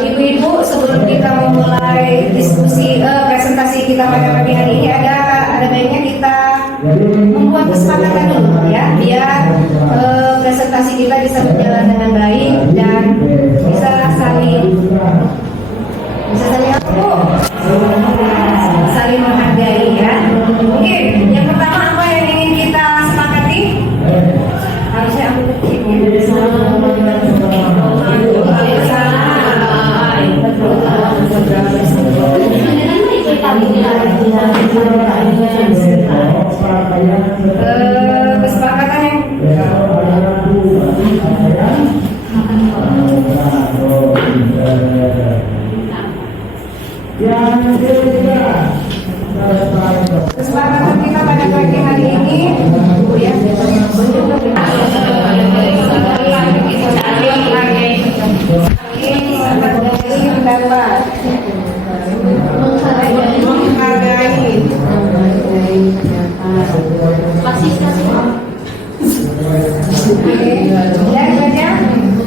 Ibu-ibu, sebelum kita memulai diskusi presentasi kita pada pagi hari ini, ada baiknya kita membuat kesepakatan dulu ya, biar presentasi kita bisa berjalan dengan baik dan bisa saling apa Bu? Saling menghargai ya. Mungkin yang pertama apa yang ingin kita sepakati? Harusnya aku kesepakatan kesepakatan kita pada pagi hari ini ya.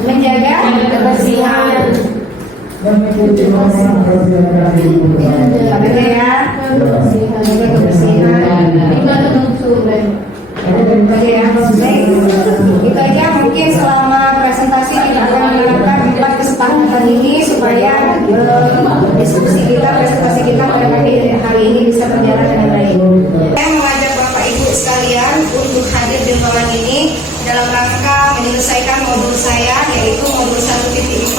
Menjaga kebersihan. Itu aja, mungkin selama presentasi kita akan menerapkan 4 kesepakatan ini supaya presentasi kita pada pagi hari ini bisa berjalan dengan baik. Saya mengajak Bapak Ibu sekalian untuk hadir di ruangan ini dalam rangka menyelesaikan modul saya, yaitu modul 1.4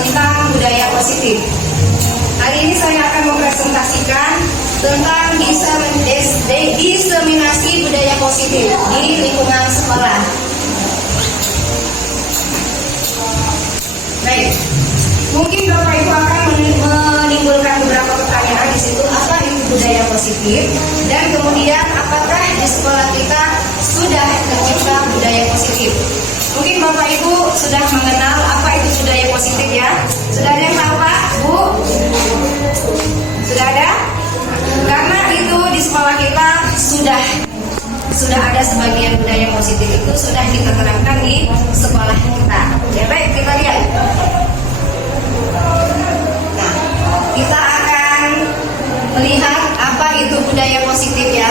tentang budaya positif. Hari ini saya akan mempresentasikan tentang diseminasi budaya positif di lingkungan sekolah. Baik, mungkin Bapak Ibu akan menimbulkan beberapa pertanyaan di situ, apa itu budaya positif, dan kemudian apakah di sekolah kita sudah tercipta budaya positif. Mungkin Bapak Ibu sudah mengenal apa itu budaya positif ya. Sudah ada yang tahu Pak, Bu? Sudah ada? Karena itu di sekolah kita sudah ada sebagian budaya positif itu sudah kita terapkan di sekolah kita. Ya baik, kita lihat. Nah, kita akan melihat apa itu budaya positif ya.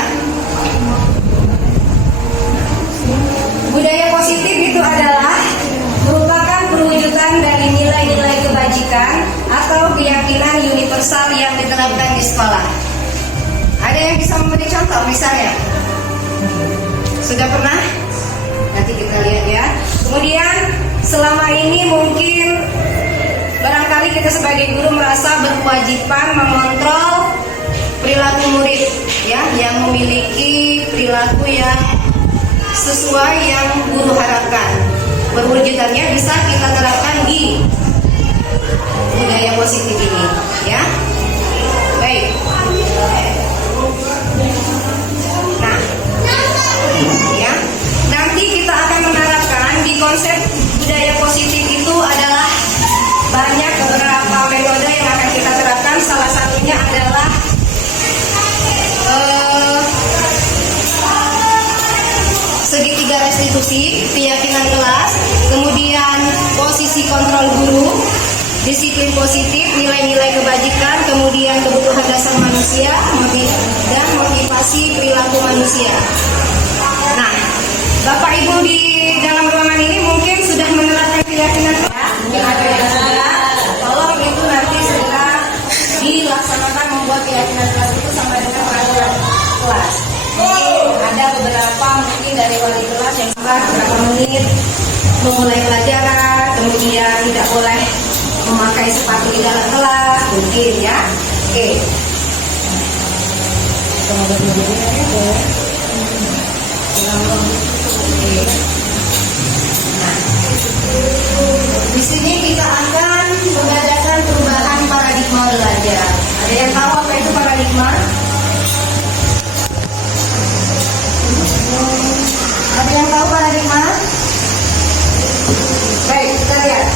Budaya positif itu adalah merupakan perwujudan dari nilai-nilai kebajikan atau keyakinan universal yang diterapkan di sekolah. Ada yang bisa memberi contoh misalnya? Sudah pernah? Nanti kita lihat ya. Kemudian selama ini mungkin barangkali kita sebagai guru merasa berkewajiban mengontrol perilaku murid ya, yang memiliki perilaku yang sesuai yang guru harapkan. Perwujudannya bisa kita terapkan di budaya positif ini ya. Baik. Nah, ya, nanti kita akan menerapkan di konsep budaya positif itu adalah banyak beberapa metode yang akan kita terapkan. Salah satunya adalah segitiga restitusi, keyakinan kelas, kemudian posisi kontrol guru, disiplin positif, nilai-nilai kebajikan, kemudian kebutuhan dasar manusia, dan motivasi perilaku manusia. Nah, Bapak Ibu di dalam ruangan ini mungkin sudah menerapkan keyakinan ya. Mungkin ada yang sudah, tolong itu nanti segera dilaksanakan membuat keyakinan kelas itu sampai dengan peraturan kelas. Ada beberapa mungkin dari wali kelas yang beberapa menit memulai pelajaran, kemudian tidak boleh memakai sepatu di dalam kelas, mungkin ya. Oke. Nah, di sini kita akan mengadakan perubahan paradigma belajar. Ada yang tahu apa itu paradigma? Ada yang tahu paradigma? Baik, kita lihat.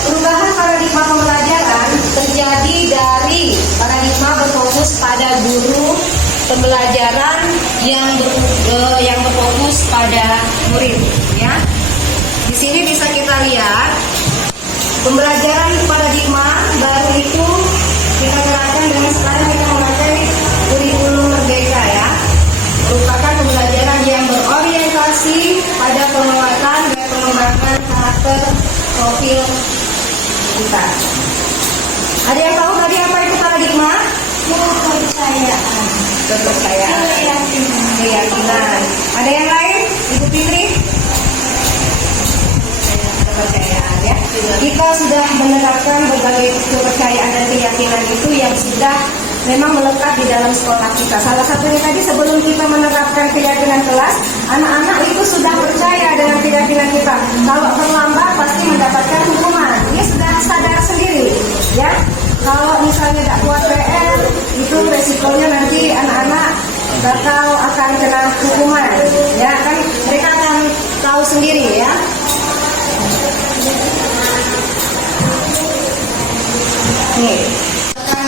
Perubahan paradigma pembelajaran terjadi dari paradigma berfokus pada guru, pembelajaran yang berfokus pada murid. Ya, di sini bisa kita lihat Pembelajaran paradigma baru itu kita terapkan dengan sekarang kita memakai kurikulum merdeka ya. Merupakan pembelajaran yang berorientasi pada penguatan dan pengembangan karakter profil kita. Ada yang tahu tadi apa itu paradigma? Kepercayaan. Kepercayaan. Keyakinan. Ada yang lain? Ibu Fitri? Kepercayaan ya. Kita sudah menerapkan berbagai kepercayaan dan keyakinan itu yang sudah memang melekat di dalam sekolah kita. Salah satunya tadi sebelum kita menerapkan keyakinan kelas, anak-anak itu sudah percaya dengan keyakinan kita. Kalau terlambat pasti mendapatkan hukuman. Dia sudah sadar sendiri, ya. Kalau misalnya tidak buat PR, itu resikonya nanti anak-anak akan kena hukuman, ya kan? Mereka akan tahu sendiri, ya. Nih.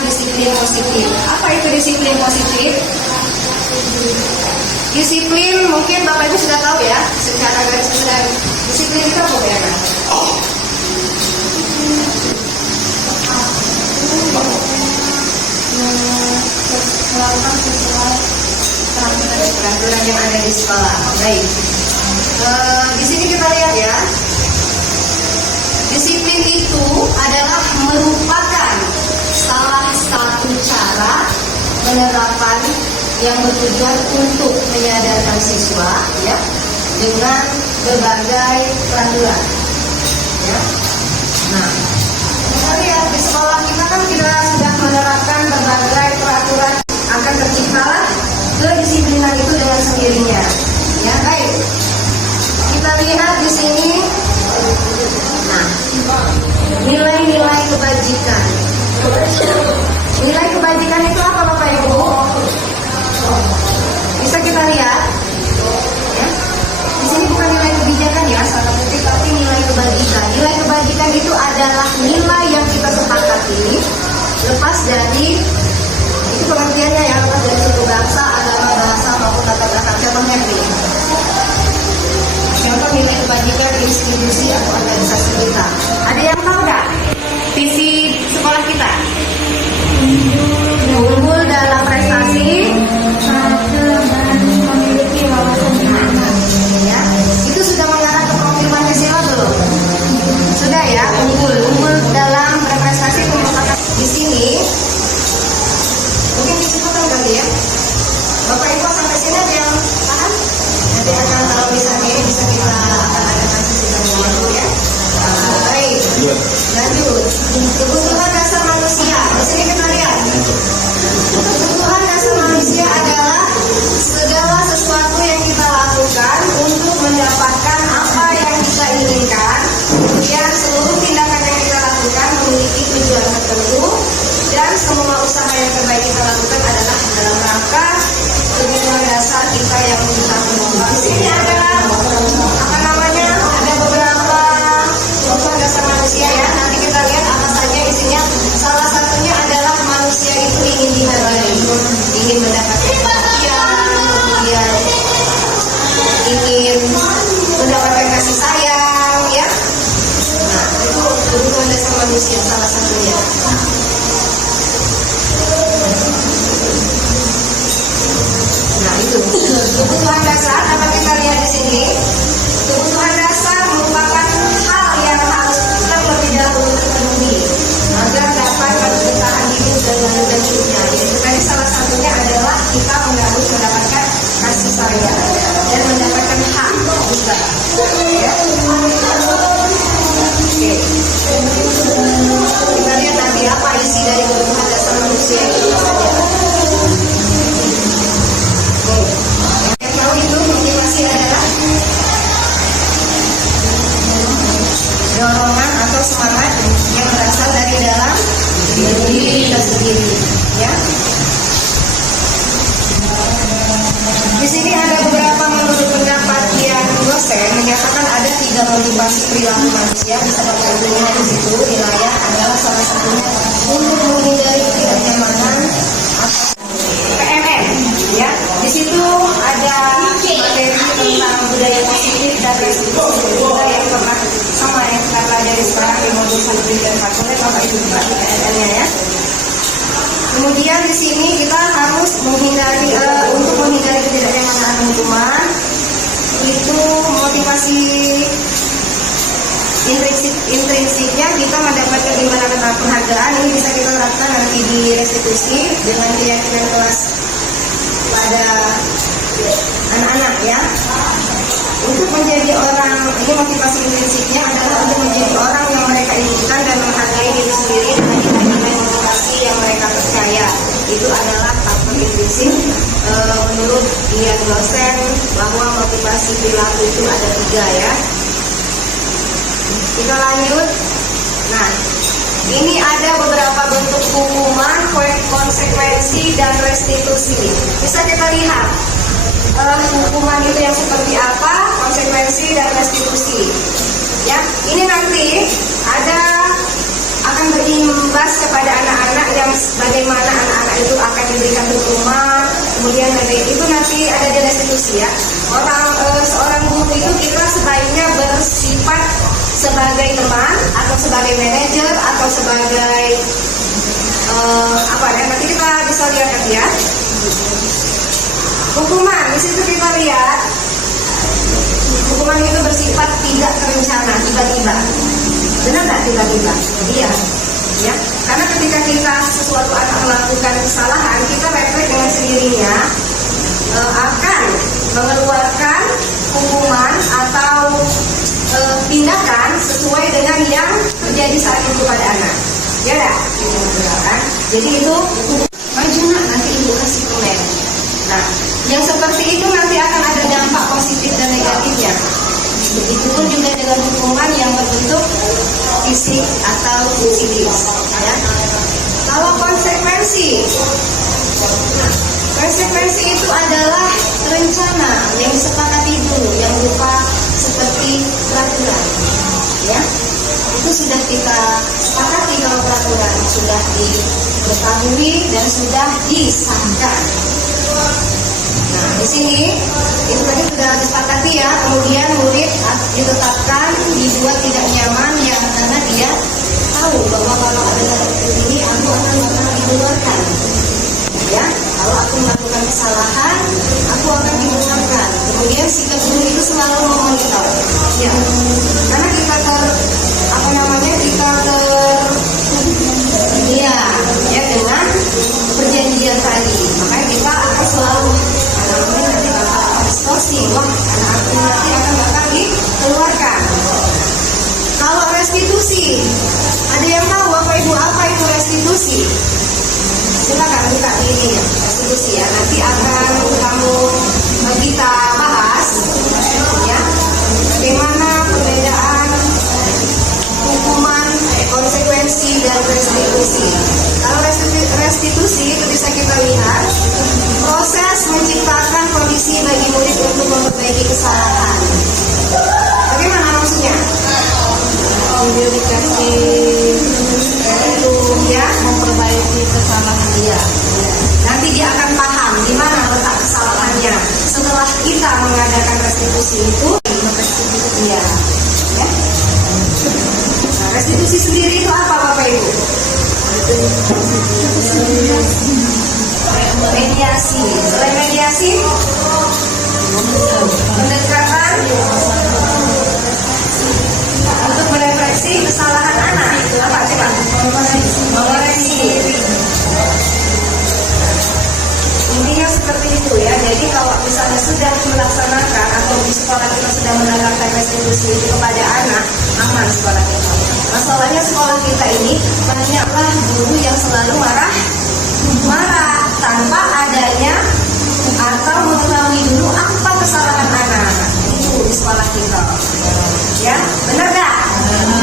Disiplin positif. Apa itu disiplin positif? Disiplin mungkin Bapak Ibu sudah tahu ya, secara garis besar. Disiplin itu apa ya? Melakukan peraturan yang ada di sekolah. Baik. Di sini kita lihat ya. Disiplin itu adalah merupakan salah satu cara penerapan yang bertujuan untuk menyadarkan siswa ya dengan berbagai peraturan ya. Nah, kita lihat di sekolah kita kan kita sudah menerapkan berbagai peraturan akan terciptalah kedisiplinan itu dengan sendirinya ya. Baik, kita lihat di sini. Nah, nilai-nilai kebajikan. Nilai kebajikan itu apa Bapak Ibu? Bisa kita lihat ya. Di sini bukan nilai kebijakan ya, salah kutip, tapi nilai kebajikan. Nilai kebajikan itu adalah nilai yang kita sepakati lepas dari itu pengertiannya ya, lepas dari suku bangsa, agama, bahasa maupun latar belakang. Contohnya ini. Contoh nilai kebajikan institusi atau organisasi kita. Ada yang tahu nggak? Visi sekolah kita. Unggul dalam prestasi, memiliki wawasan ya. Itu sudah mengarah ke profil Pancasila belum? Sudah ya, unggul dalam berprestasi merupakan di sini. Mungkin disebutkan kali ya. Bapak Ibu sampai sini ada yang paham? Nanti akan kalau misalnya bisa kita akan ada nanti kita dulu ya. Baik, lanjut. Kebutuhan dasar manusia. Di sini kita lihat. Kebutuhan dasar manusia adalah segala sesuatu yang kita lakukan untuk mendapatkan apa yang kita inginkan. Kemudian seluruh tindakan yang kita lakukan memiliki tujuan tertentu dan semua usaha yang terbaik kita lakukan adalah dalam rangka kebutuhan dasar kita yang kita perlukan. Di sini ada apa namanya? Ada beberapa kebutuhan dasar manusia ya. Nanti kita lihat apa saja isinya. Salah satunya adalah manusia itu ingin dihargai, ingin mendapatkan perhatian, kemudian ingin mendapatkan kasih sayang ya. Nah, itu kebutuhan dasar manusia salah satunya. Nah, itu kebutuhan dasar dapat kita lihat di sini. Kebutuhan dasar merupakan hal yang harus terlebih dahulu terpenuhi agar dapat bertahan hidup dan melanjutkan hidupnya. Yaitu tadi salah satunya adalah kita harus mendapatkan kasih sayang dan mendapatkan hak juga. Ya. Oke. Kita lihat nanti apa isi dari kebutuhan dasar manusia itu saja. Yang tahu itu motivasi adalah dorongan atau semangat yang berasal dari dalam diri kita sendiri, ya. Di sini ada beberapa menurut pendapat yang dosen menyatakan ada 3 motivasi perilaku manusia. Bisa Bapak Ibu lihat di situ. Wilayah adalah salah satunya untuk menghindari ketidaknyamanan PMN, ya. Di situ ada materi tentang budaya positif dan resiko yang pernah sama yang kita pelajari sekarang di modul 1 dan pasalnya Bapak Ibu buka di PNN-nya ya. Kemudian di sini kita harus menghindari untuk menghindari ketidaknyamanan hukuman itu motivasi intrinsiknya kita mendapatkan imbalan atau penghargaan. Ini bisa kita terapkan nanti di restitusi dengan keyakinan kelas pada anak-anak ya. Untuk menjadi orang, ini motivasi intrinsiknya adalah untuk menjadi orang yang mereka inginkan dan menghargai diri sendiri dengan nilai-nilai motivasi yang mereka percaya. Itu adalah faktor intrinsik. Menurut Dian dosen bahwa motivasi perilaku itu ada 3 ya. Kita lanjut. Nah, ini ada beberapa bentuk hukuman, konsekuensi, dan restitusi. Bisa kita lihat hukuman itu yang seperti apa, konsekuensi, dan restitusi. Ya, ini nanti akan berimbas kepada anak-anak yang bagaimana anak-anak itu akan diberikan hukuman. Kemudian itu nanti ada di restitusi ya. Seorang guru itu kita sebaiknya bersifat sebagai teman atau sebagai manajer atau sebagai apa ya, nanti kita bisa lihat ya. Hukuman di situ kita lihat hukuman itu bersifat tidak terencana, tiba-tiba. Benar nggak tiba-tiba? Iya, ya. Karena ketika kita sesuatu anak melakukan kesalahan, kita refleks dengan sendirinya akan mengeluarkan hukuman atau tindakan sesuai dengan yang terjadi saat itu pada anak. Ya dah, kan? Jadi itu maju nak, nanti ibu kasih komen. Nah, yang seperti itu nanti akan ada dampak positif dan negatifnya. Begitupun juga dengan hukuman yang berbentuk fisik atau psikis. Ya. Kalau konsekuensi itu adalah rencana yang disepakati dulu, yang berupa seperti peraturan. Ya, itu sudah kita sepakati kalau peraturan sudah diketahui dan sudah disahkan. Nah, di sini itu tadi sudah disepakati ya. Kemudian murid ditetapkan dibuat tidak nyaman ya, karena dia tahu bahwa kalau ada seperti ini aku akan dikeluarkan. Ya, kalau aku melakukan kesalahan, aku akan dikeluarkan. Kemudian sikap guru itu selalu memonitor. Ya, karena kita ya dengan perjanjian tadi, makanya kita akan selalu nanti bakal distorsi, wah anak-anak nanti akan bakal dikeluarkan. Kalau restitusi, ada yang tahu Bapak Ibu apa itu restitusi? Silakan buka ini ya, restitusi ya. Nanti akan kita bahas ya bagaimana perbedaan hukuman, konsekuensi, dan restitusi. Kalau restitusi itu bisa kita lihat proses menciptakan kondisi bagi murid untuk memperbaiki kesalahan. Bagaimana maksudnya? Dia dikasih itu ya memperbaiki kesalahan dia. Nanti dia akan paham di mana letak kesalahannya. Setelah kita mengadakan restitusi itu, dia. Ya. Nah, restitusi sendiri itu apa Bapak Ibu? Mediasi. Selain mediasi, pendekatan untuk merefleksi kesalahan anak. Apa coba? Mengoreksi. Intinya seperti itu ya. Jadi kalau misalnya sudah melaksanakan atau di sekolah kita sudah menerapkan restitusi itu kepada anak, aman sekolah kita. Masalahnya sekolah kita ini banyaklah guru yang selalu marah tanpa adanya atau mengetahui dulu apa kesalahan anak. Itu di sekolah kita. Ya, benar gak?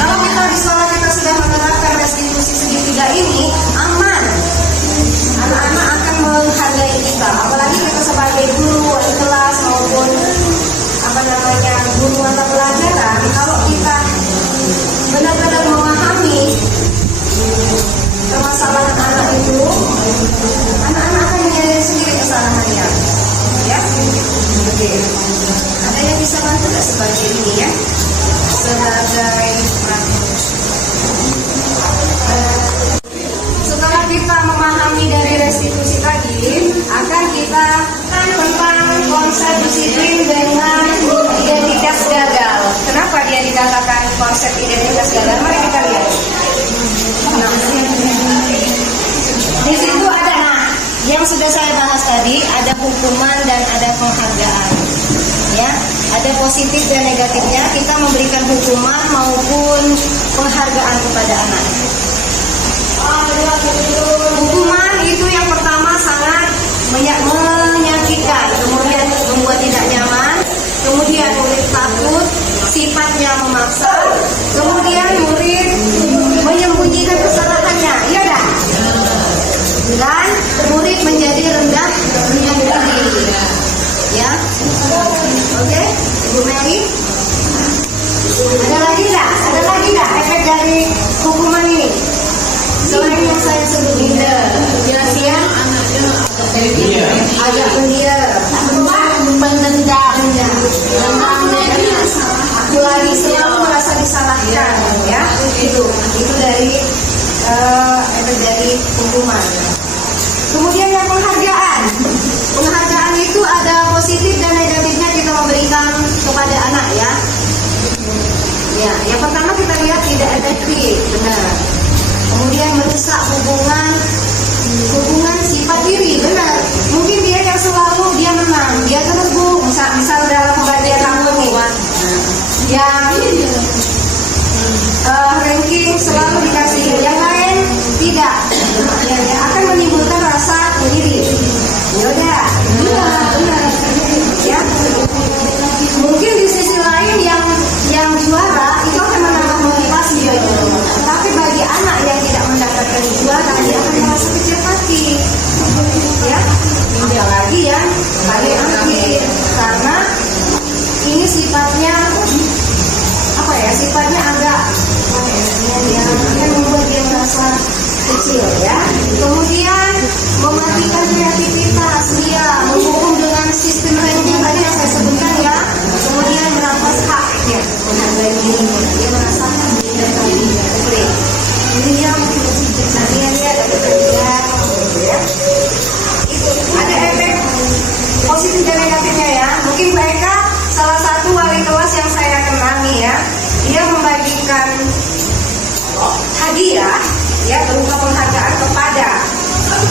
Kalau kita di sekolah kita sudah menerapkan restitusi segitiga ini, aman. Anak-anak akan menghargai kita, apalagi kita sebagai guru wali kelas maupun guru mata pelajaran. Kalau kita benar-benar memahami permasalahan anak itu, anak-anak akan menjadi restitusi tadi akan kita tentang konsep disiplin dengan identitas gagal. Kenapa dia dikatakan konsep identitas gagal? Mari kita lihat. Nah, di situ ada yang sudah saya bahas tadi, ada hukuman dan ada penghargaan. Ya, ada positif dan negatifnya. Kita memberikan hukuman maupun penghargaan kepada anak. Hukuman itu yang pertama sangat menyakitkan, kemudian membuat tidak nyaman, kemudian murid takut, sifatnya memaksa, kemudian murid menyembunyikan kesalahannya, iya dah. Dan murid menjadi rendah diri. Ya, oke, Ibu Mary. Ada lagi nggak efek dari hukuman ini? Selain yang saya sebut ya, agak pendiam, penendam, aku lagi selalu merasa disalahkan, ya, itu dari efek dari hukuman. Kemudian yang penghargaan itu ada positif dan negatifnya kita memberikan kepada anak, ya. Ya, yang pertama kita lihat tidak efektif, benar. Kemudian merusak hubungan sifat diri, benar. Mungkin dia yang selalu dia menang, dia terus misal dalam pembagian rambut nih, yang ranking selalu dikasih, yang lain tidak, ya, akan menimbulkan rasa iri. Benar. Ya. Mungkin di sisi lain yang juara itu akan menambah motivasi bagi. Tapi bagi anak yang tidak mendapatkan juara, dia akan merasa kecil hati. Ya, tidak lagi yang paling akhir, karena ini sifatnya sifatnya agak yang membuat dia merasa kecil, ya. Kemudian mematikan kreativitas dia, menghukum dengan sistem ranking tadi yang saya sebutkan, ya. Kemudian merampas haknya, menghargai dirinya, dia merasa tidak boleh. Ini yang lihat ya. Itu ada efek positif dan negatifnya, ya. Mungkin mereka salah satu wali kelas yang saya kenali, ya, dia membagikan hadiah, ya, berupa penghargaan kepada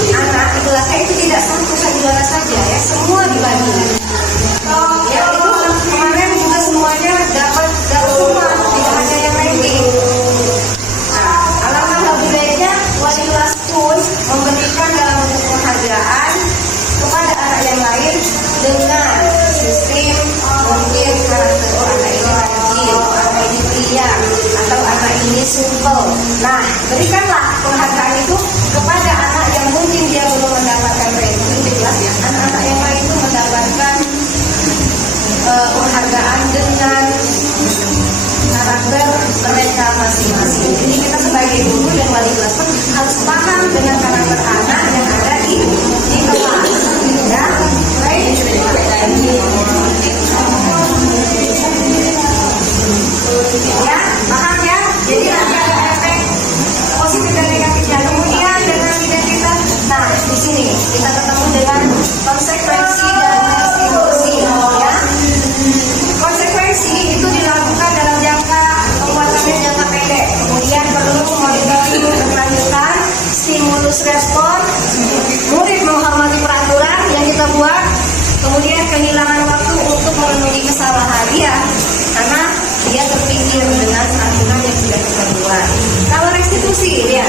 anak di kelasnya. Itu tidak sampai juara saja, ya, semua dibagi. Ya, itu kemarin juga semuanya dapat semua, tidak hanya yang ranking. Nah, alangkah lebih baiknya wali kelas pun memberikan dalam bentuk penghargaan kepada anak yang lain dengan sistem mungkin karakter anak ini rajin, anak ini pria, atau anak ini supel. Nah, berikanlah penghargaan itu kepada anak yang mungkin dia belum mendapatkan ranking di kelas, ya. Anak-anak yang lain itu mendapatkan penghargaan dengan karakter mereka masing-masing. Jadi kita sebagai guru dan wali kelas pun harus paham dengan karakter anak yang ada di kelas, ya. Baik. Ya, paham, ya. Jadi nanti ada efek positif dan negatifnya. Kemudian dengan identitas, nah di sini kita ketemu dengan konsekuensi dan restitusi, ya. Konsekuensi itu dilakukan dalam penguatannya jangka pendek. Kemudian perlu monitoring berkelanjutan, stimulus respon, murid menghormati peraturan yang kita buat. Kemudian kehilangan waktu untuk memenuhi kesalahan dia, karena dia terpikir dengan aturan yang sudah kita buat. Kalau restitusi, ya,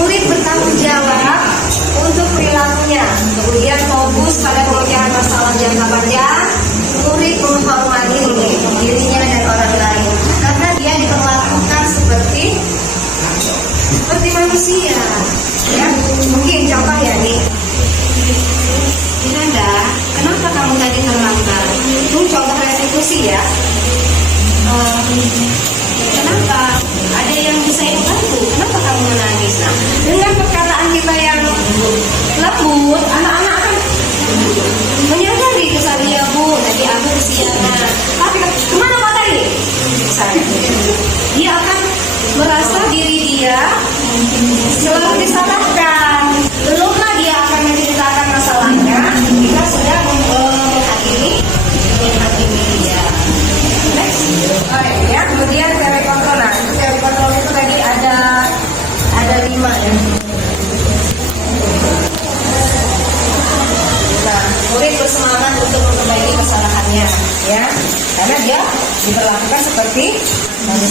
murid bertanggung jawab untuk perilakunya, kemudian fokus pada pemecahan masalah jangka panjang. Murid menghormati dirinya dan orang lain, karena dia diperlakukan seperti manusia, ya. Mungkin contoh, ya, nih, Nanda, kenapa kamu tadi terlambat? Itu contoh restitusi, ya. Kenapa? Ada yang bisa ibu bantu? Kenapa kamu menangis? Nah, dengan perkataan kita yang lembut, anak-anak akan menyadari kesalahan. Ya, Bu, tadi aku kesiangan. Tapi kemana Pak tadi? Dia akan merasa diri dia selalu disalahkan. Belum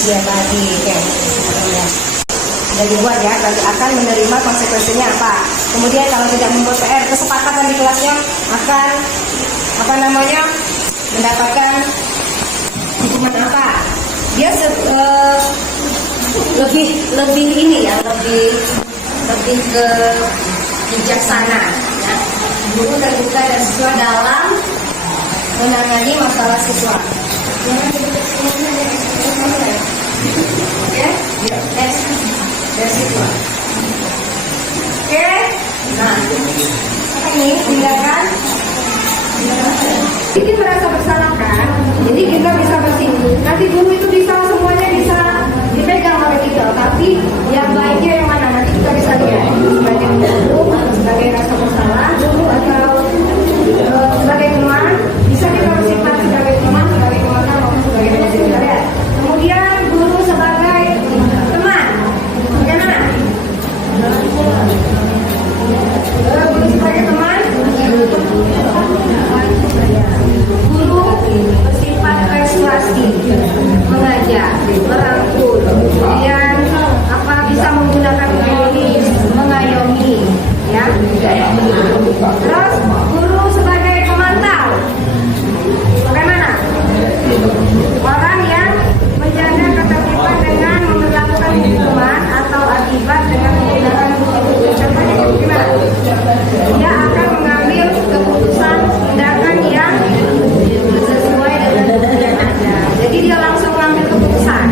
Iya tadi, oke. Sudah dibuat ya, nanti akan menerima konsekuensinya apa. Kemudian kalau tidak membuat PR, kesepakatan di kelasnya akan mendapatkan hukuman apa. Dia lebih ini ya, lebih ke bijaksana ya. Guru terbuka dan siswa dalam menangani masalah siswa. Oke, next dari siswa. Oke, nah ini tindakan kita merasa bersalah kan, jadi kita bisa bersinggung. Nanti guru itu bisa semuanya bisa dipegang oleh kita, tapi yang baiknya yang mana nanti kita bisa lihat sebagai guru, sebagai rasa bersalah, guru atau sebagai teman bisa kita bersifat sebagai teman, sebagai keluarga maupun sebagai manajer ya. Kemudian guru sebagai teman, bagaimana? Guru sebagai teman, guru bersifat persuasi, mengajak, merangkul, kemudian bisa menggunakan teori, mengayomi, ya. Terus guru sebagai pemantau, bagaimana? Orang yang menjaga ketertiban dengan memperlakukan hukuman atau akibat dengan menggunakan bukti-bukti. Contohnya gimana? Dia akan mengambil keputusan tindakan yang sesuai dengan bukti yang ada. Jadi dia langsung mengambil keputusan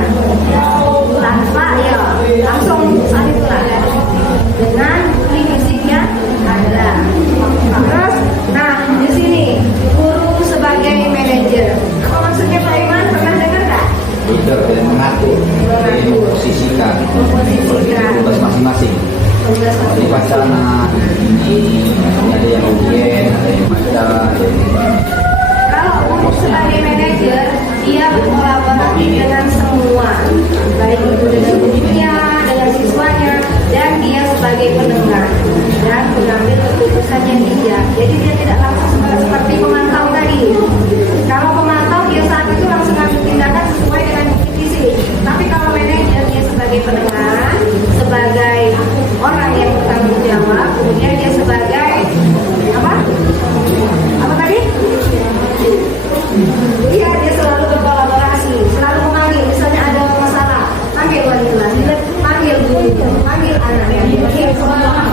tanpa ya langsung saat itulah dengan bukti fisiknya ada. Terus, nah di sini guru sebagai manajer. Apa maksudnya Pak Iman? Pernah dengar nggak? Leader dan mengatur, memposisikan tugas masing-masing. Di wacana ini ada yang ujian, ada yang baca, ada yang kalau guru sebagai manajer, dia berkolaborasi dengan semua, baik itu dengan gurunya, dengan siswanya, dan dia sebagai pendengar dan mengambil keputusan yang bijak. Jadi dia tidak langsung seperti pemantau tadi. Kalau pemantau dia saat itu langsung ambil tindakan sesuai dengan bukti fisik. Tapi kalau manajer dia sebagai pendengar, sebagai orang yang bertanggung jawab, kemudian dia sebagai apa? Apa tadi? Iya, dia selalu berkolaborasi, selalu memanggil. Misalnya ada masalah, panggil wali kelas, panggil guru, panggil anak. Jadi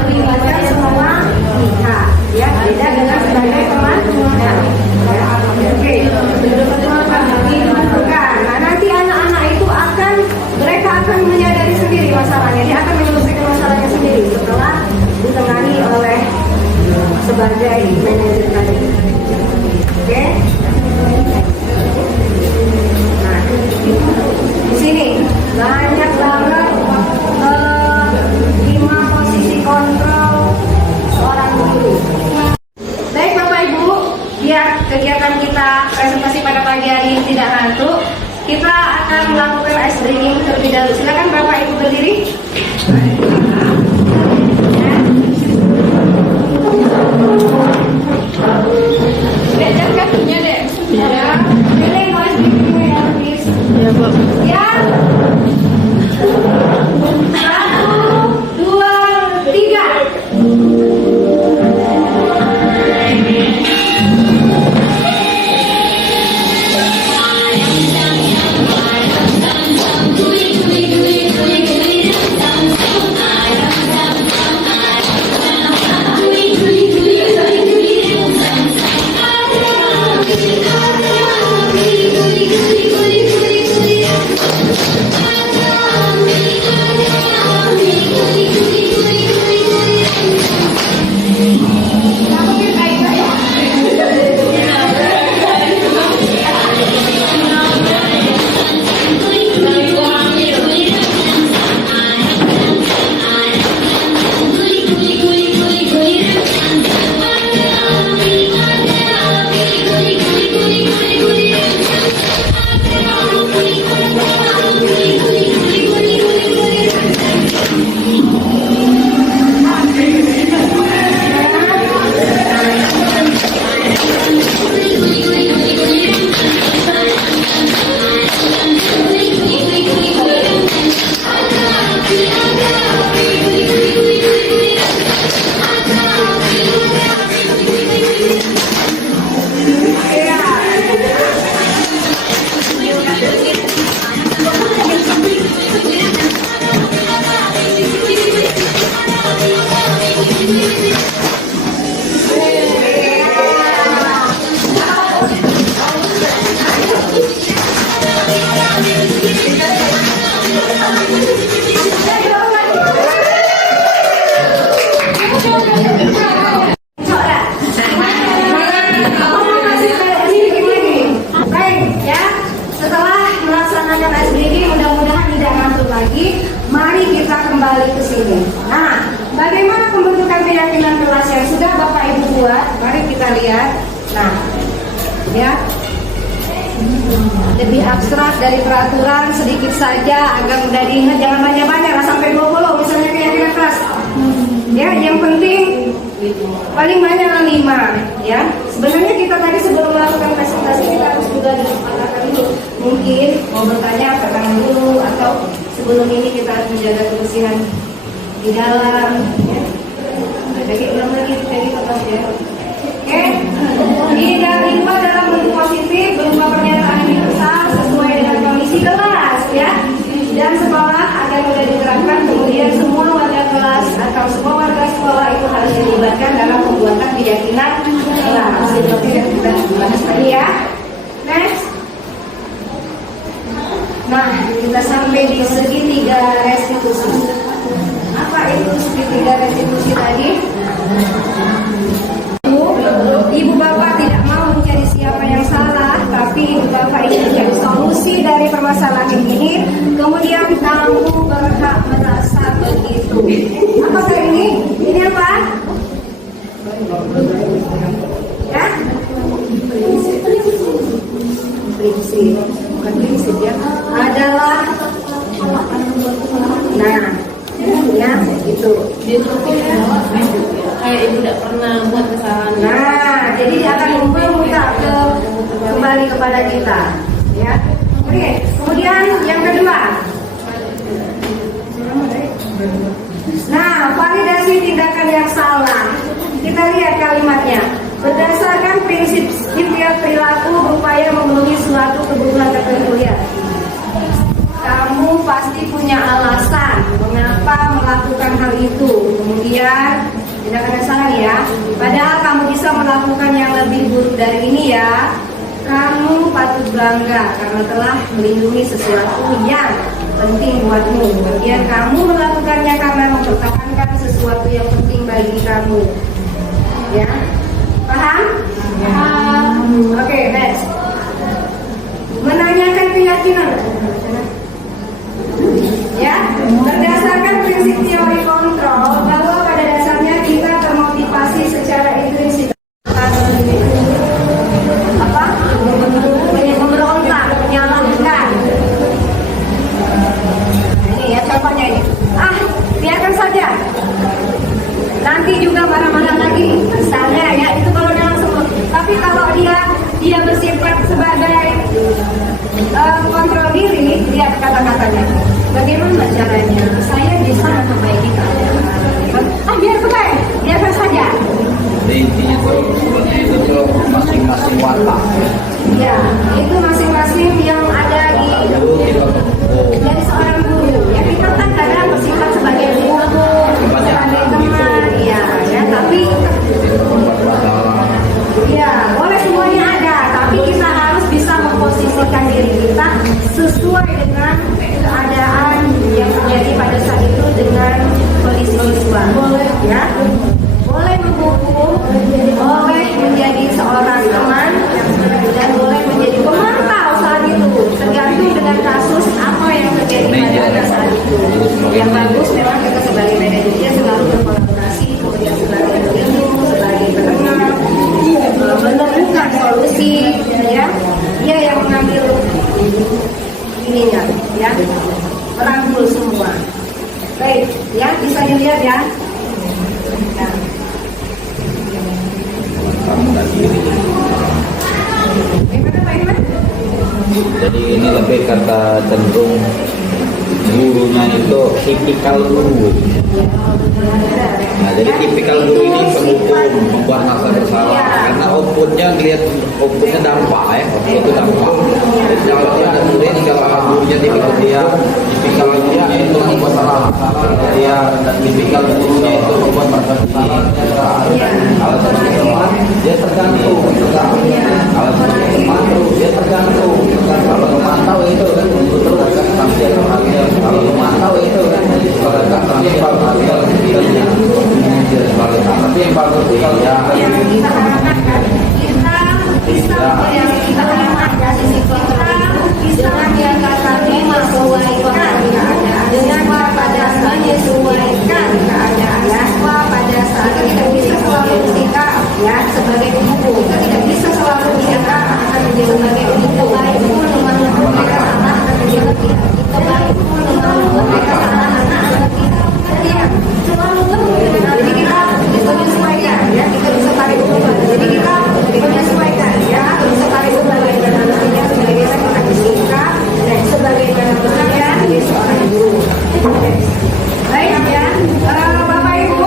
melibatkan semua pihak. Ya, beda dengan sebagai teman. Oke, nah nanti anak-anak itu mereka akan menyadari sendiri masalahnya. Dia akan menyelesaikan masalahnya sendiri setelah ditangani oleh sebagai manajer tadi. Oke. Nah, di sini banyak banget 5 posisi kontrol seorang guru. Baik Bapak Ibu, biar kegiatan kita presentasi pada pagi hari ini tidak ngantuk, kita akan melakukan ice breaking terlebih dahulu. Silakan Bapak Ibu berdiri. Diajak kakinya deh. Ya, pilih ice breaking ya, please. Ya, Bu. Ya. Baik, ya. Setelah melaksanakan SBG, mudah-mudahan tidak ngantuk lagi. Mari kita kembali ke sini. Nah, bagaimana pembentukan keyakinan kelas yang sudah Bapak Ibu buat? Mari kita lihat. Nah, ya. Lebih abstrak dari peraturan, sedikit saja agar mudah diingat, jangan banyak-banyak lah sampai 20 misalnya keyakinan kelas. Ya, yang penting paling banyak 5 ya. Sebenarnya kita tadi sebelum melakukan presentasi kita harus juga disepakati dulu. Mungkin mau bertanya pertanyaan dulu atau sebelum ini kita harus menjaga kebersihan di dalam ya. Lagi ulang lagi tadi apa ya. Oke. Tidak lupa dalam bentuk positif berupa pernyataan universal sesuai dengan kondisi kelas ya dan sekolah agar mudah diterapkan. Kemudian semua warga kelas atau semua warga sekolah itu harus dilibatkan dalam pembuatan keyakinan kelas. Seperti yang kita bahas tadi ya. Next. Nah, kita sampai di segitiga restitusi. Apa itu segitiga restitusi tadi? Ibu bapak tidak mau mencari siapa yang salah, tapi ibu bapak ingin mencari solusi dari permasalahan ini. Kemudian kamu berhak merasa begitu. Apakah ini? Ini apa? Ya? Prinsip. Bukan prinsip ya. Adalah. Nah, ya itu. Kayak ibu tidak pernah buat kesalahan. Nah, jadi dia akan memutar kembali kepada kita, ya. Oke, kemudian yang kedua. Nah, validasi tindakan yang salah. Kita lihat kalimatnya. Berdasarkan prinsip setiap perilaku berupaya memenuhi suatu kebutuhan tertentu ya. Kamu pasti punya alasan mengapa melakukan hal itu. Kemudian tidak ada salah ya. Padahal kamu bisa melakukan yang lebih buruk dari ini ya. Kamu patut bangga karena telah melindungi sesuatu yang penting buatmu. Kemudian kamu melakukannya karena mempertahankan sesuatu yang penting bagi kamu. Ya, paham? Oke, next. Menanyakan keyakinan. Ya, berdasarkan prinsip teori kontrol bahwa pada dasarnya kita termotivasi secara intrinsik. Apa? Memberontak, menyalahkan. Ini ya contohnya ini. Biarkan saja. Nanti juga marah-marah lagi. Misalnya ya itu kalau dalam semua. Tapi kalau dia bersifat sebagai kontrol diri, lihat kata-katanya. Bagaimana caranya? Saya bisa memperbaiki keadaan. Biarkan saja. Jadi intinya itu masing-masing watak. Ya, itu masing-masing yang ada di dari seorang guru. Ya kita kan kadang bersifat sebagai guru, sebagai teman, ya. Tapi ya boleh semuanya ada, tapi kita harus bisa memposisikan diri kita sesuai dengan keadaan yang terjadi pada saat itu dengan kondisi siswa. Ya, boleh menghukum, boleh menjadi seorang teman, dan boleh menjadi pemantau saat itu. Tergantung dengan kasus apa yang terjadi pada saat itu. Yang bagus memang kita sebagai manajer selalu berkolaborasi, kemudian sebagai pelindung, sebagai penengah, menemukan solusi, ya. Dia yang mengambil ininya, ya, merangkul semua. Baik, ya bisa dilihat ya. Nah. Jadi ini lebih kata cenderung gurunya itu tipikal guru. Nah, jadi tipikal guru ini penghukum, membuat rasa bersalah. Karena outputnya dampak ya, output itu dampak. Jadi kalau dia ada murid, kalau gurunya tipikal gurunya itu membuat salah. Dia tipikal gurunya itu membuat rasa bersalah. Kalau seperti itu, dia tergantung. Kalau seperti pemantau, dia tergantung. Kalau memantau itu kan betul kan sanksi atau harga. Kalau memantau itu kan sebagai sanksi atau harga lebihnya. Tapi yang bagus kita harapkan kita bisa menyesuaikan dengan pada saat menyesuaikan keadaan pada saat kita bisa selalu ketika ya sebagai guru kita tidak bisa selalu kita akan menjadi sebagai guru baik pun memang mereka salah akan menjadi kita baik pun memang mereka salah anak kita selalu jadi kita menyesuaikan ya kita bisa tarik ubah jadi kita menyesuaikan ya bisa tarik ubah bagaimana sebagai seorang fisika dan sebagai pekerjaan di seorang guru. Baik ya, Bapak Ibu,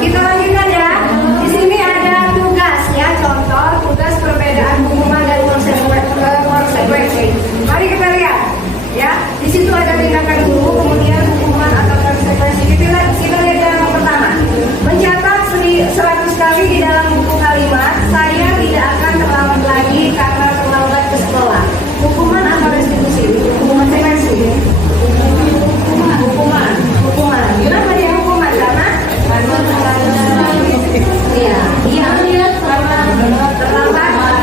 kita lanjutkan ya. Di sini ada tugas ya, contoh tugas perbedaan hukuman dan konsekuensi. Mari kita lihat ya. Di situ ada tindakan guru, kemudian hukuman atau konsekuensi. Kita lihat yang pertama. Mencatat 100 kali di dalam buku kalimat, saya tidak akan terlambat lagi karena terlambat ke sekolah. Hukuman atau restitusi? Konsekuensi. Hukuman. Kenapa dia hukuman? Karena karena terlambat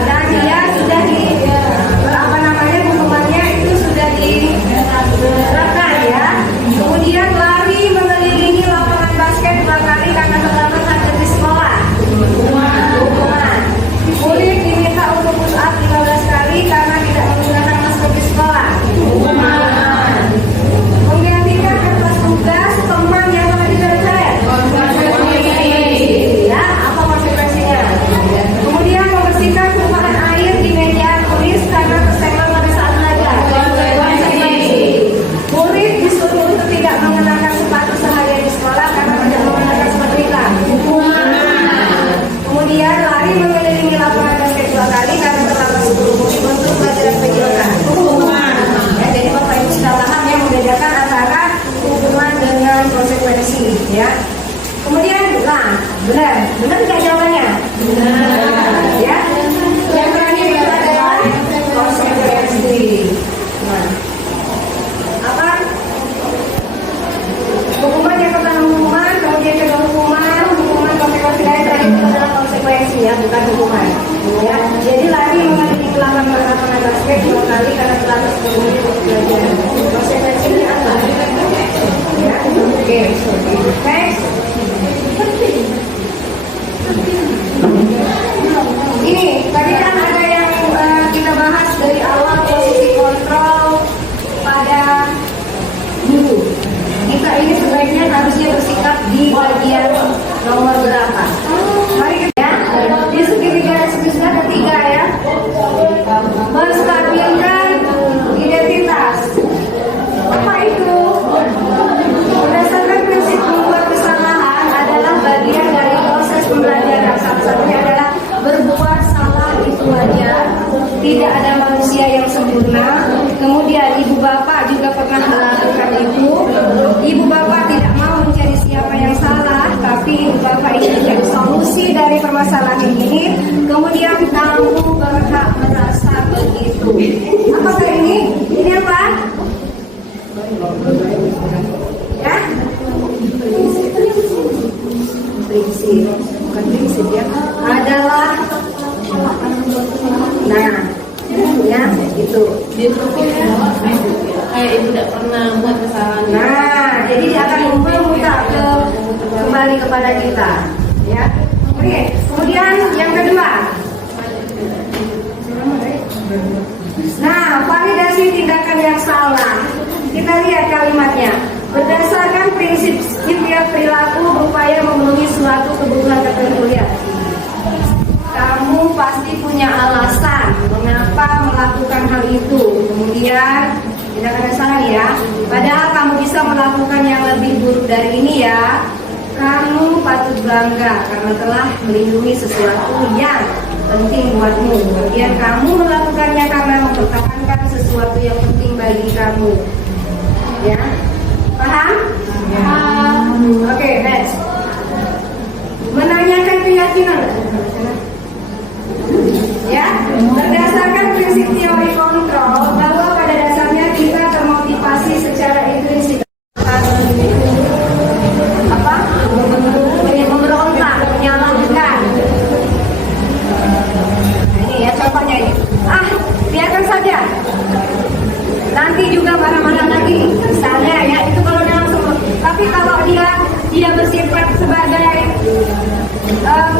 dan dia sudah hukumannya itu sudah diterapkan ya. Kemudian lari mengelilingi lapangan basket 2 kali karena terlambat sampai di sekolah. Hukuman. Murid diminta untuk push up 15 kali karena tidak menggunakan masker di sekolah. Hukuman. Menggantikan kertas tugas teman yang telah dicoret. Ya, apa konsekuensinya? Kemudian membersihkan tumpahan air di meja tulis karena tersenggol pada saat belajar. Konsekuensi. Murid disuruh untuk tidak mengenakan sepatu seharian di sekolah karena tidak mengenakan sepatu hitam. Hukuman. Kemudian lari mengelilingi lapangan basket 2 kali karena terlambat 10 menit untuk pelajaran penjelasan. Hukuman. Ya, jadi Bapak Ibu sudah paham ya membedakan antara hukuman dengan konsekuensi ya. Kemudian, benar tidak jawabannya? Benar. Ya. Yang terakhir itu adalah konsekuensi. Nah, apa? Hukuman yang pertama hukuman, kemudian kedua hukuman konsekuensi dari terakhir itu adalah konsekuensi ya, bukan hukuman. Ya. Jadi lari mengelilingi lapangan basket 2 kali karena terlambat 10 menit untuk belajar. Konsekuensinya apa? Ya. Oke. Next. Ini tadi kan ada yang kita bahas dari awal posisi kontrol pada guru. Kita ini sebaiknya harusnya bersikap di bagian nomor berapa? Mari kita di segitiga resolusi ketiga ya. Menstabilkan identitas. Apa itu? Berdasarkan prinsip membuat kesalahan adalah bagian dari proses pembelajaran. Salah satunya adalah berbuat salah itu wajar. Tidak ada manusia yang sempurna. Kemudian ibu bapak juga pernah melakukan itu. Ibu bapak tidak mau mencari siapa yang salah, tapi ibu bapak ingin mencari solusi dari permasalahan ini. Kemudian kamu berhak merasa begitu. Apakah ini? Ini apa? Ya? Prinsip. Bukan prinsip ya. Adalah ya itu. Kayak ibu tidak pernah buat kesalahan. Nah, jadi dia akan memutar kembali kepada kita, ya. Oke, kemudian yang kedua. Nah, validasi tindakan yang salah. Kita lihat kalimatnya. Berdasarkan prinsip setiap perilaku berupaya memenuhi suatu kebutuhan tertentu ya. Kamu pasti punya alasan mengapa melakukan hal itu. Kemudian tindakan yang salah ya. Padahal kamu bisa melakukan yang lebih buruk dari ini ya. Kamu patut bangga karena telah melindungi sesuatu yang penting buatmu. Kemudian kamu melakukannya karena mempertahankan sesuatu yang penting bagi kamu. Ya, paham? Oke, next. Menanyakan keyakinan. Ya, berdasarkan prinsip teori kontrol bahwa pada dasarnya kita termotivasi secara intrinsik. Apa? Memberontak, menyalahkan. Ini ya contohnya ini. Biarkan saja. Nanti juga marah-marah lagi. Misalnya ya, itu kalau dia langsung. Tapi kalau dia bersifat sebagai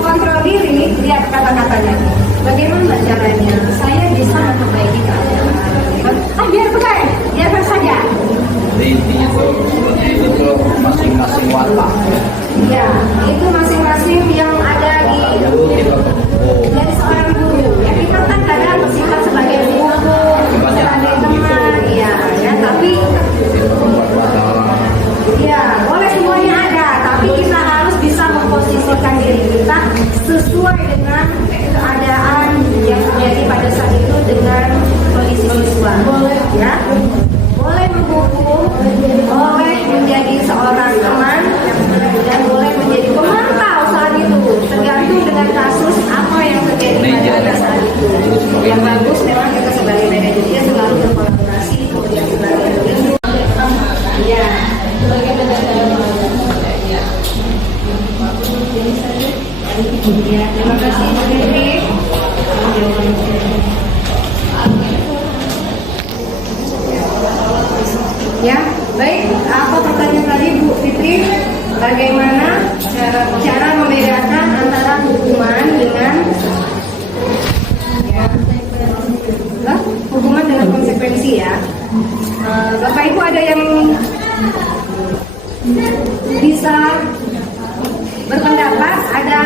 kontrol diri, lihat kata-katanya. Bagaimana caranya? Saya bisa memperbaiki keadaan. Biarkan saja. Jadi intinya itu masing-masing watak. Ya, itu masing-masing yang ada di dari seorang guru. Ya, kita kan kadang bersifat sebagai guru, sebagai teman, ya, tapi ya boleh semuanya ada, tapi kita harus bisa memposisikan diri kita sesuai dengan keadaan yang terjadi pada saat itu dengan kondisi siswa. Ya, boleh menghukum, boleh menjadi seorang teman, dan boleh menjadi pemantau saat itu, tergantung dengan kasus apa yang terjadi pada saat itu. Yang bagus memang kita sebagai manajer dia selalu berkolaborasi, kemudian sebagai ya. Ya, terima kasih Bu Fitri. Ya, baik. Apa pertanyaan tadi Bu Fitri? Bagaimana cara membedakan antara hukuman dengan hukuman dengan konsekuensi ya? Bapak Ibu ada yang bisa berpendapat, ada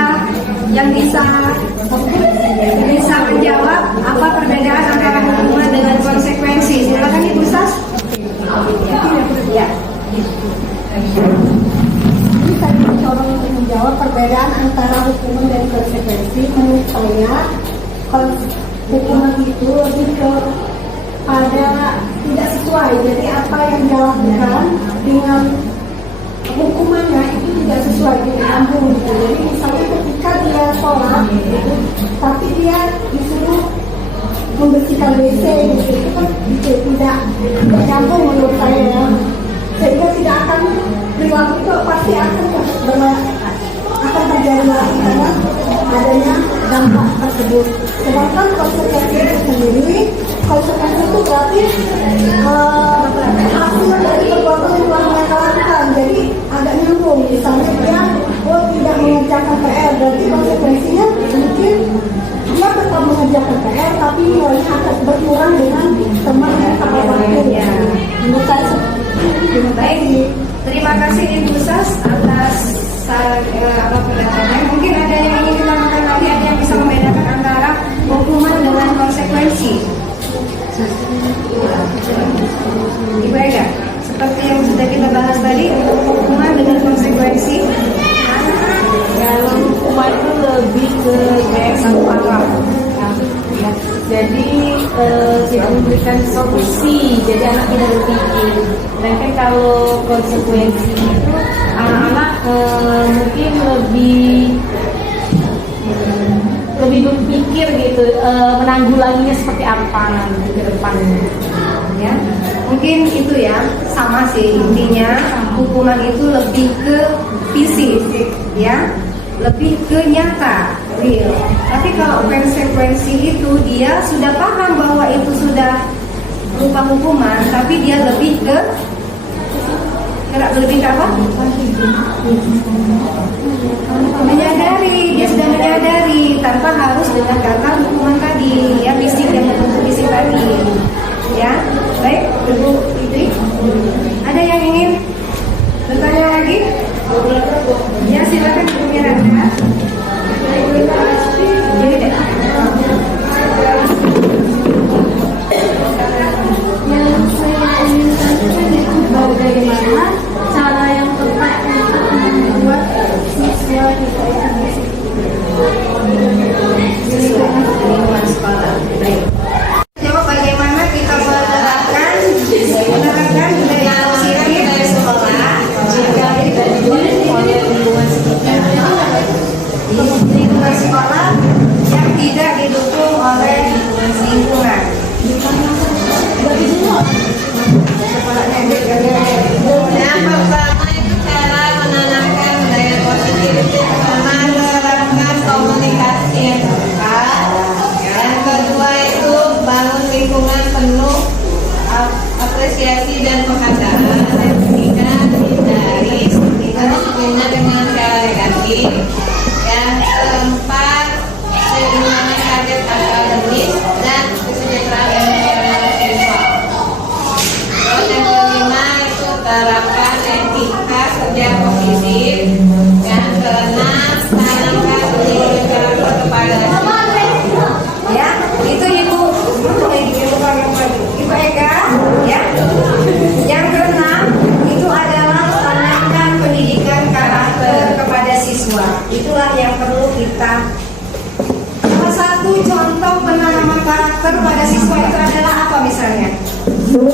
yang bisa menjawab apa perbedaan antara hukuman dengan konsekuensi. Silakan Ibu Sas. Ya. Ini saya mencoba untuk menjawab perbedaan antara hukuman dan konsekuensi. Menurut saya, hukuman itu lebih pada tidak sesuai. Jadi apa yang dia lakukan dengan hukumannya itu tidak sesuai, tidak nyambung gitu. Jadi misalnya ketika dia sholat gitu, tapi dia disuruh membersihkan WC gitu, itu kan tidak nyambung menurut saya ya. Sehingga tidak akan perilaku itu pasti akan terjadi lagi karena adanya dampak tersebut. Sedangkan konsekuensi itu sendiri, konsekuensi itu berarti hasil dari perbuatan yang telah mereka lakukan. Jadi agak nyambung. Misalnya dia tidak mengerjakan PR, berarti konsekuensinya mungkin dia tetap mengerjakan PR, tapi nilainya akan berkurang dengan teman yang sama waktu. Menurut saya Baik, terima kasih Ibu Sas atas pendapatnya. Mungkin ada yang ingin ditambahkan lagi, ada yang bisa membedakan antara hukuman dengan konsekuensi. Ibu Ega, seperti yang sudah kita bahas tadi, hukuman dengan konsekuensi. Kalau hukuman itu lebih ke kayak satu arah. Jadi tidak memberikan solusi, jadi anak tidak berpikir. Sedangkan kalau konsekuensi itu anak-anak mungkin lebih berpikir gitu, menanggulanginya seperti apa nanti ke depannya. Ya, mungkin itu ya, sama sih intinya. Hukuman itu lebih ke fisik, ya, lebih ke nyata, real. Tapi kalau konsekuensi itu dia sudah paham bahwa itu sudah berupa hukuman, tapi dia lebih ke apa? Menyadari, dia sudah menyadari tanpa harus dengan kata hukuman tadi, ya, fisik yang berbentuk fisik tadi. Ya, baik, Ibu Fitri. Ada yang ingin bertanya lagi? Ya, silakan Ibu Miranda. Jadi deh. yang saya ingin tanyakan itu Sholat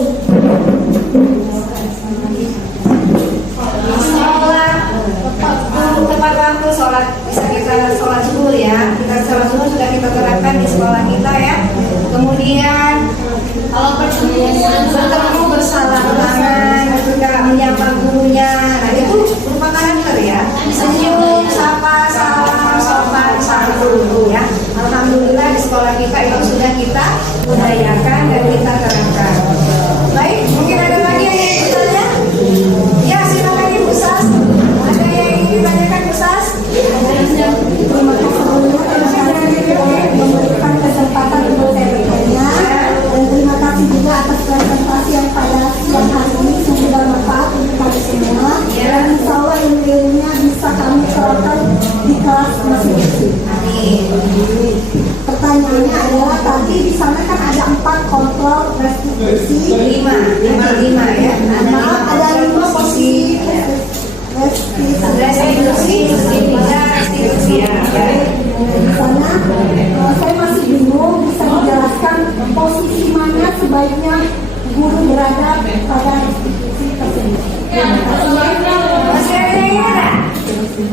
tepat waktu, sholat bisa kita sholat zuhur ya. Kita sholat zuhur sudah kita terapkan di sekolah kita ya. Kemudian kalau bertemu bersalaman, juga menyapa gurunya, nah itu berupa karakter ya. Senyum, sapa, salam, sopan, santun ya. Alhamdulillah di sekolah kita itu sudah kita budayakan dan kita terapkan. Baik, mungkin ada lagi yang ingin bertanya? Ya, silakan Ibu Sas. Ada yang ingin ditanyakan Bu Sas? Terima kasih sebelumnya memberikan kesempatan untuk saya bertanya, dan terima kasih juga atas presentasi yang pada siang hari ini sudah bermanfaat untuk kami semua, dan insya Allah ilmu-ilmunya bisa kami terapkan di kelas masing-masing. Pertanyaannya adalah tadi di sana kan ada 4 kontrol restitusi, 5 ya. ada 5 posisi Restitusi ya. Di sana saya masih bingung, bisa dijelaskan posisi mana sebaiknya guru berada pada restitusi tersebut. Masih ada yang ingat?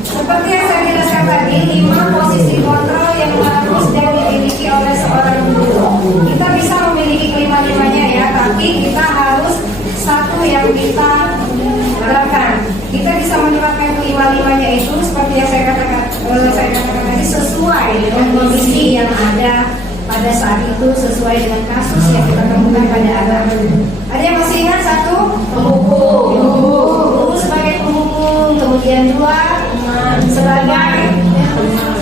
Seperti yang saya jelaskan tadi, 5 posisi kontrol yang harus dan dimiliki oleh seorang guru. Kita bisa memiliki kelima-limanya ya, tapi kita harus satu yang kita terapkan. Kita bisa menerapkan kelima-limanya itu seperti yang saya katakan tadi, sesuai dengan kondisi yang ada pada saat itu, sesuai dengan kasus yang kita temukan pada anak. Ada yang masih ingat? 1, guru sebagai penghubung, kemudian 2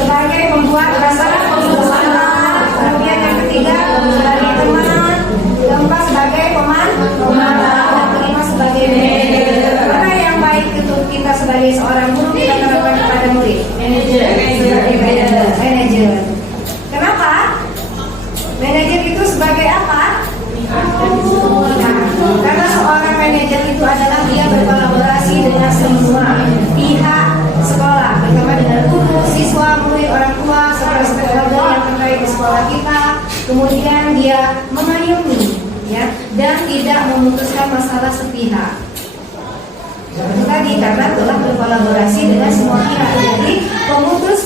sebagai pembuat masalah, kemudian yang ketiga sebagai teman, keempat sebagai pemandu, dan kelima sebagai manajer. Mana yang baik untuk kita sebagai seorang guru kita terapkan kepada murid? Sebagai manajer. Kenapa? Manajer itu sebagai apa? Karena seorang manajer itu adalah dia berkolaborasi dengan semua pihak sekolah, terutama dengan guru, siswa, murid, orang tua, serta stakeholder yang terkait di sekolah kita. Kemudian dia mengayomi, ya, dan tidak memutuskan masalah sepihak. Itu tadi karena telah berkolaborasi dengan semua pihak. Jadi pemutus,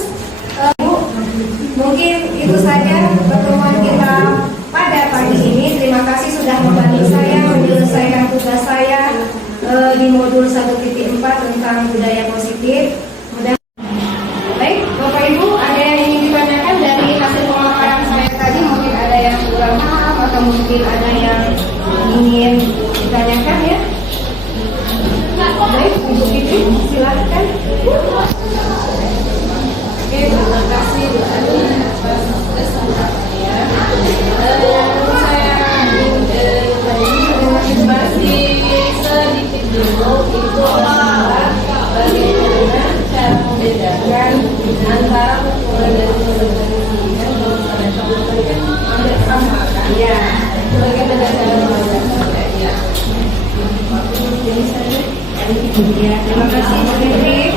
mungkin itu saja pertemuan kita pada pagi ini. Terima kasih sudah membantu saya menyelesaikan tugas saya di modul 1.4 tentang budaya positif. Baik, Bapak Ibu, ada yang ingin ditanyakan dari hasil pemaparan saya tadi? Mungkin ada yang kurang paham atau mungkin ada yang ingin ditanyakan ya? Baik, Ibu Fitri, silakan. Oke, terima kasih Bu Ani atas presentasinya. Saya masih sedikit dulu itu adalah bagaimana cara membedakan antara hukuman dan konsekuensi. Kan kalau pada contoh kan hampir sama kan? Ya, Bagaimana cara membedakannya? Ya. ya, terima kasih Bu Fitri.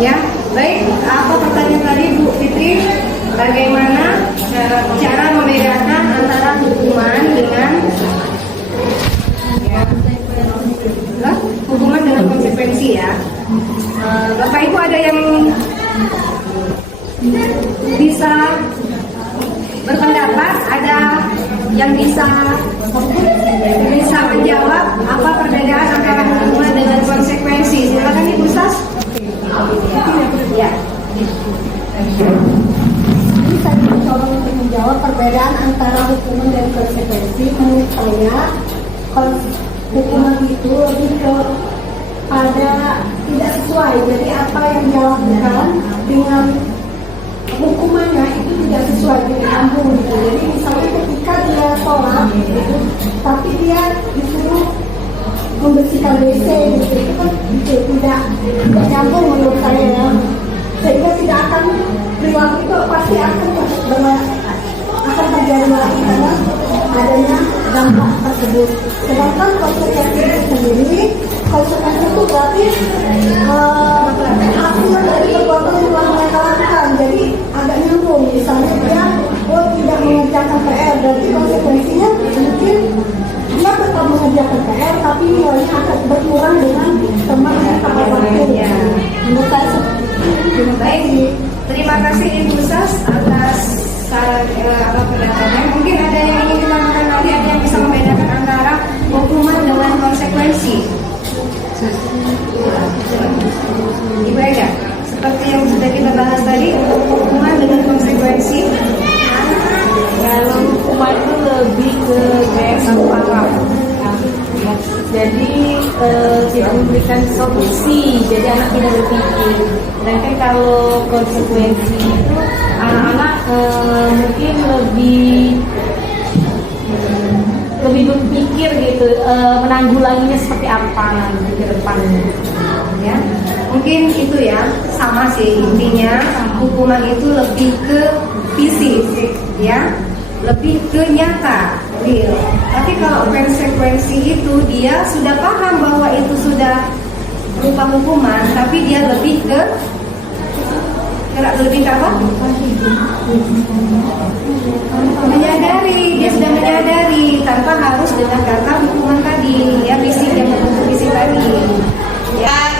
Ya, baik. Apa pertanyaan tadi Bu Fitri? Bagaimana cara membedakan antara hukuman dengan hukuman dengan konsekuensi ya? Bapak Ibu ada yang bisa berpendapat? Ada yang bisa menjawab apa perbedaan antara hukuman dengan konsekuensi? Silakan Ibu Sas. Ya. Jadi saya mencoba untuk menjawab perbedaan antara hukuman dan konsekuensi. Menurut saya, hukuman itu lebih pada tidak sesuai. Jadi apa yang dia lakukan dengan hukumannya itu tidak sesuai dengan kampung gitu. Jadi misalnya ketika dia sholat gitu, tapi dia disuruh membersihkan WC gitu, itu kan tidak nyambung menurut saya ya. Sehingga tidak akan perilaku itu pasti akan terjadi lagi karena adanya dampak tersebut. Sedangkan konsekuensi itu sendiri, konsekuensi itu berarti hasil dari perbuatan yang telah mereka lakukan. Jadi agak nyambung mendukung, misalnya dia tidak mengerjakan PR, berarti konsekuensinya mungkin dia tetap mengerjakan PR tapi nilainya akan berkurang dengan teman yang tepat waktu. Menurut saya seperti itu. Baik, terima kasih Ibu Sas atas saran atau pendapatnya. Mungkin ada yang ingin ditambahkan lagi, ada yang bisa membedakan antara hukuman dengan konsekuensi. Ibu Ega, seperti yang sudah kita bahas tadi, untuk hukuman dengan konsekuensi. Kalau hukuman itu lebih ke kayak satu arah. Jadi tidak memberikan solusi, jadi anak tidak berpikir. Sedangkan kalau konsekuensi itu anak-anak mungkin lebih berpikir gitu, menanggulanginya seperti apa nanti ke depannya. Ya, mungkin itu ya, sama sih intinya hukuman itu lebih ke fisik, ya, lebih ke nyata, real. Tapi kalau konsekuensi itu dia sudah paham bahwa itu sudah berupa hukuman, tapi dia lebih ke apa? Menyadari, dia sudah menyadari tanpa harus dengan kata hukuman tadi, ya, fisik yang membentuk fisik tadi. Ya.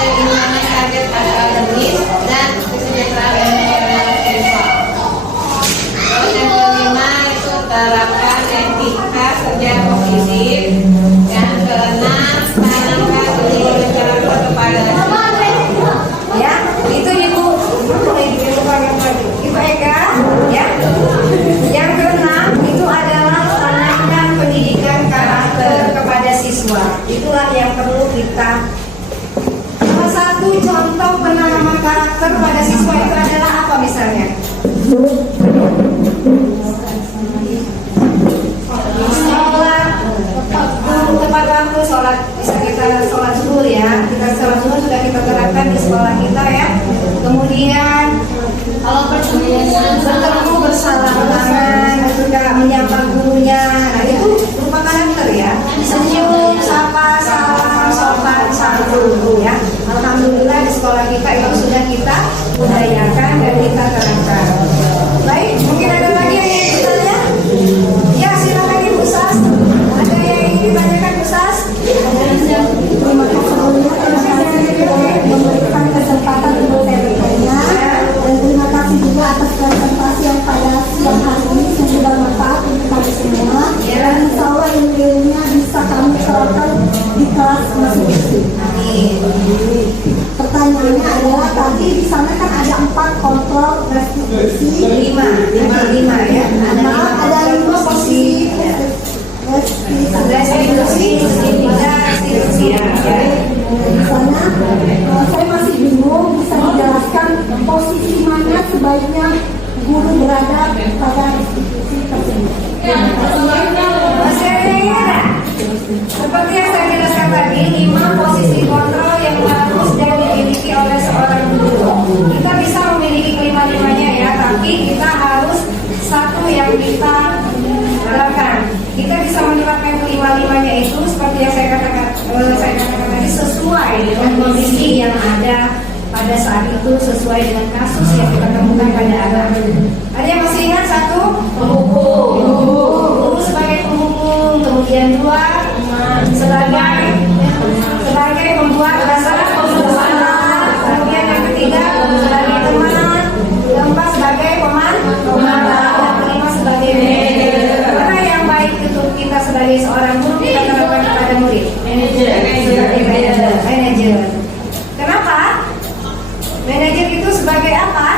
Keimbangan target akademis dan kesejahteraan emosional siswa. Terus yang kelima itu terapkan etika kerja positif. Yang keenam tanamkan nilai karakter kepada Ya, itu Ibu Ega, ya. Yang keenam itu adalah tanamkan pendidikan karakter kepada siswa. Itulah yang perlu kita. Salah satu contoh penanaman karakter pada siswa itu adalah apa misalnya? Sholat tepat waktu, sholat bisa kita sholat zuhur ya. Kita sholat zuhur sudah kita terapkan di sekolah kita ya. Kemudian kalau bertemu bersalaman, juga menyapa gurunya, nah itu berupa karakter ya. Senyum, sapa, salam, sopan, santun ya. Alhamdulillah di sekolah kita itu sudah kita budayakan dan kita terapkan. Baik, mungkin ada lagi yang ingin ditanya? Ya, silakan Ibu Sas. Ada yang ingin ditanyakan Bu Sas? Terima kasih memberikan kesempatan untuk saya bertanya, dan terima kasih juga atas presentasi yang pada siang hari ini yang sudah bermanfaat untuk kami semua. Dan insya Allah ilmunya bisa kami terapkan di kelas masing-masing. Pertanyaannya adalah tadi di sana kan ada 4 kontrol restitusi, 5 ya. ada 5 posisi restitusi ya. Di sana saya masih bingung, bisa dijelaskan posisi mana sebaiknya guru berada pada restitusi tersebut. Masih ada yang ingin? Seperti yang saya jelaskan tadi, 5 posisi kontrol yang harus dan dimiliki oleh seorang guru. Kita bisa memiliki kelima-limanya ya, tapi kita harus satu yang kita terapkan. Kita bisa menerapkan kelima-limanya itu seperti yang saya katakan tadi, sesuai dengan kondisi yang ada pada saat itu, sesuai dengan kasus yang kita temukan pada anak. Ada yang masih ingat? 1, penghukum. Guru sebagai penghukum. Kemudian 2, sebagai pembuat masalah. Kemudian yang ketiga sebagai teman. Keempat sebagai pemanah. Dan kelima sebagai manajer. Mana yang baik untuk kita sebagai seorang guru kita terapkan kepada murid? Manajer. Kenapa? Manajer itu sebagai apa?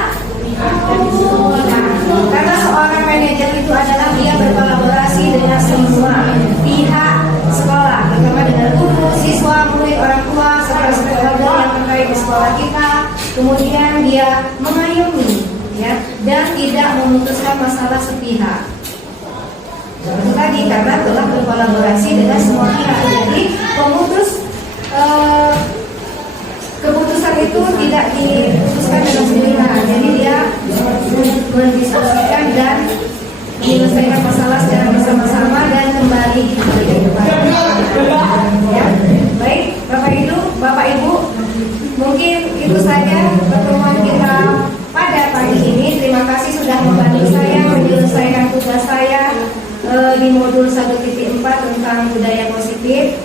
Karena seorang manajer itu adalah dia berkolaborasi dengan semua pihak sekolah, terutama dengan guru, siswa, murid, orang tua, serta stakeholder yang terkait di sekolah kita. Kemudian dia mengayomi, ya, dan tidak memutuskan masalah sepihak. Itu tadi karena telah berkolaborasi dengan semua pihak. Jadi keputusan itu tidak diputuskan dengan sendirian. Jadi dia mendiskusikan dan menyelesaikan masalah secara bersama-sama dan kembali ya. Baik, Bapak Ibu, mungkin itu saja pertemuan kita pada pagi ini. Terima kasih budaya positif,